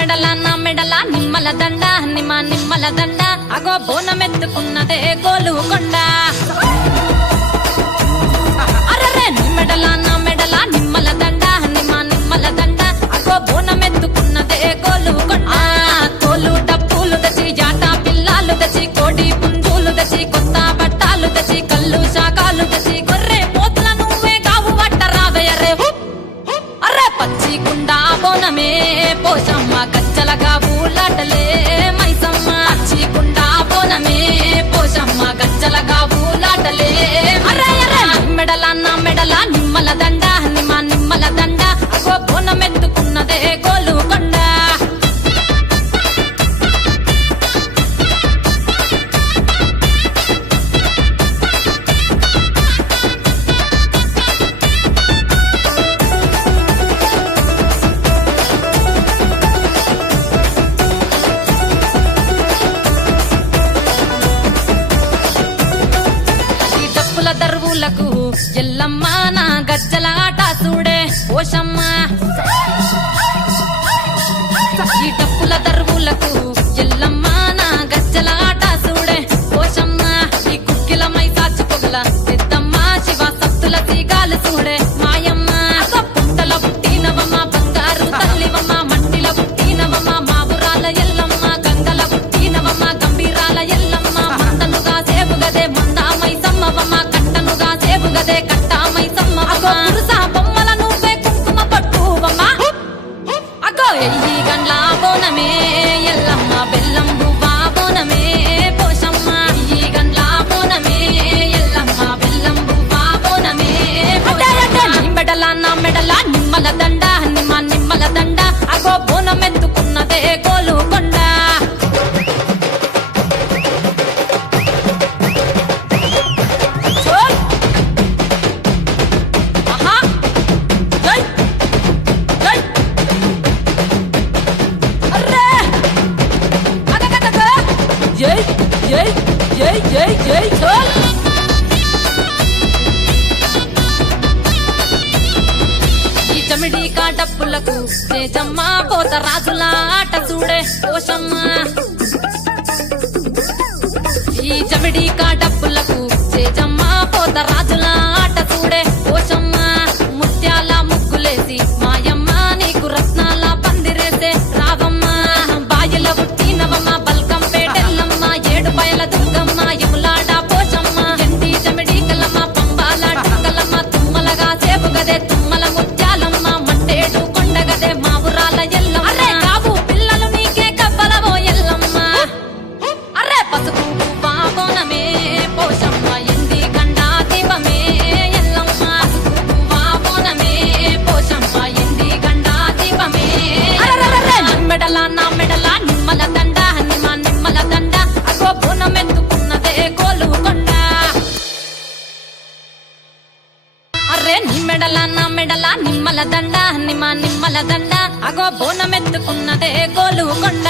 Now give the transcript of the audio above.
మెడల నా మెడల నిమ్మల దండ నిమ్మల దండ అగో బోనమెత్తుకున్నదే గోలుకొండ అరరే నీ మెడల నా మెడల నిమ్మల దండ నిమ్మల దండ అగో బోనమెత్తుకున్నదే గోలుకొండ తోలు డప్పులు తెచ్చి జాట పిల్లాలు తెచ్చి కోడి పుంజులు తెచ్చి కొత్త బట్టాలు తెచ్చి కళ్ళు శాకాలు తెచ్చి గొర్రె పోతుల నువ్వే గావు వట్ట రావయ్యరే అరే పచ్చి కుండ బోనమే పోషమ్మ గజ్జలగా ఊలాటలే మైసమ్మ పచ్చి కుండ బోనమే పోషమ్మ గజ్జలగా ఊలాటలే అరే అరే మెడల నా మెడల నిమ్మల దండ నిమ్మల దండ అగో బోనమెత్తుకున్నదే గోలుకొండ దరువులకు ఎల్లమ్మ నా గజ్జల ఆట చూడే పోషమ్మ ఈ డప్పుల దరువులకు ఎల్లమ్మ నా గజ్జల ఆట చూడే పోషమ్మ ఈ కుక్కిల మై సాచి పొగల పెద్దమ్మ శివ సత్తుల తీగాలు చూడే మాయమ్మ పుట్టల పుట్టినవమ్మ బంగారు తల్లివమ్మ మట్టిల పుట్టినవమ్మ మావురాల ఎల్లమ్మ గంగల పుట్టినవమ్మ గంభీరాల ఎల్లమ్మ మందనుగా సేపుగదే మందా మైసమ్మవమ్మ గదే కట్టామై సమ్మవమ్మ పురుసా బొమ్మల నువ్వే కుంకుమ పట్టువమ్మ అగో ఎయ్యి గండ్ల బోనమే ఎల్లమ్మ బెల్లం బువ్వా బోనమే పోషమ్మ ఎయ్యి గండ్ల బోనమే ఎల్లమ్మ బెల్లం బువ్వా బోనమే నీ మెడల నా మెడల నిమ్మల దండ నిమ్మల దండ అగో బోనమెత్తుకున్నదే గోలుకొండ ఈ చమిడి కాటప్పులకు చేజమ్మ పోత రాజుల ఆట చూడే పోషమ్మ ఈ చమిడి కాటప్పులకు చేజమ్మ పోత రాజుల ఆట చూడే పోషమ్మ ముత్యాల ముగ్గులేసి మాయమ్మ నీకు రత్నాల పందిరేసే రావమ్మ బాయిల పుట్టినవమ్మ బల్కం పేటెల్లమ్మ ఏడు బయల దుర్గమ్మ యములాడ పోషమ్మ ఎండి చమిడి కలమ్మ పంబాల డంగలమ్మ తుమ్మలగా సేపుగదే తుమ్మల ముత్యాలమ్మ మంటేడు కొండగదే మావురాల ఎల్లమ్మ అరే కావు పిల్లలు నీకే కబ్బలవో ఎల్లమ్మ అరే పసుపు బోనమే పోషమ్మ ఎండి గండా దీపమే ఎల్లమ్మ బోనమే పోషమ్మ ఎండి గండా దీపమే మెడల నా మెడల నిమ్మల దండ నిమ్మల దండ అగో బోనమెత్తుకున్నదే గోలుకొండ అరే నీ మెడల నా మెడల నిమ్మల దండ నిమ్మల దండ అగో బోనమెత్తుకున్నదే గోలుకొండ